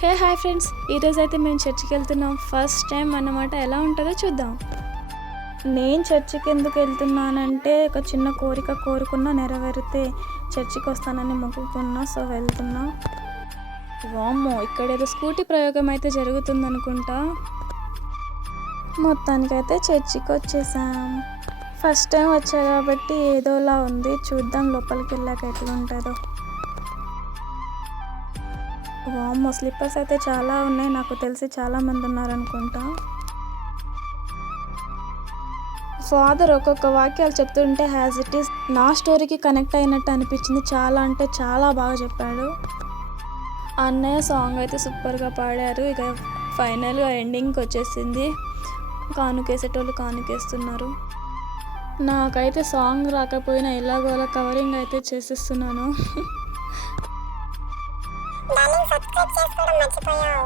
Hi friends, ఈరోజు అయితే మేము చర్చికి వెళ్తున్నాం. ఫస్ట్ టైం అన్నమాట. ఎలా ఉంటుందో చూద్దాం. నేను చర్చికి ఎందుకు వెళ్తున్నానంటే ఒక చిన్న కోరిక కోరుకున్నా, నెరవేరితే చర్చికి వస్తానని మొక్కుకున్నా. సో వెళ్తున్నా. వామ్మో, ఇక్కడ ఏదో స్కూటీ ప్రయోగం అయితే జరుగుతుందనుకుంటా. మొత్తానికైతే చర్చికి వచ్చేసాం. ఫస్ట్ టైం వచ్చా కాబట్టి ఏదోలా ఉంది. చూద్దాం లోపలికి వెళ్ళాక ఎట్లా ఉంటుందో. వామ్మో, స్లిప్పర్స్ అయితే చాలా ఉన్నాయి. నాకు తెలిసి చాలామంది ఉన్నారనుకుంటా. ఫాదర్ ఒక్కొక్క వాక్యాలు చెప్తుంటే హ్యాజ్ ఇట్ ఈస్ నా స్టోరీకి కనెక్ట్ అయినట్టు అనిపించింది. చాలా అంటే చాలా బాగా చెప్పాడు. అన్నయ్య సాంగ్ అయితే సూపర్గా పాడారు. ఇక ఫైనల్గా ఎండింగ్కి వచ్చేసింది. కానుకేసేటోళ్ళు కానుకేస్తున్నారు. నాకైతే సాంగ్ రాకపోయినా ఎలాగో అలా కవరింగ్ అయితే చేసేస్తున్నాను. సబ్స్క్రైబ్ చేసుకోవడం మర్చిపోయావు.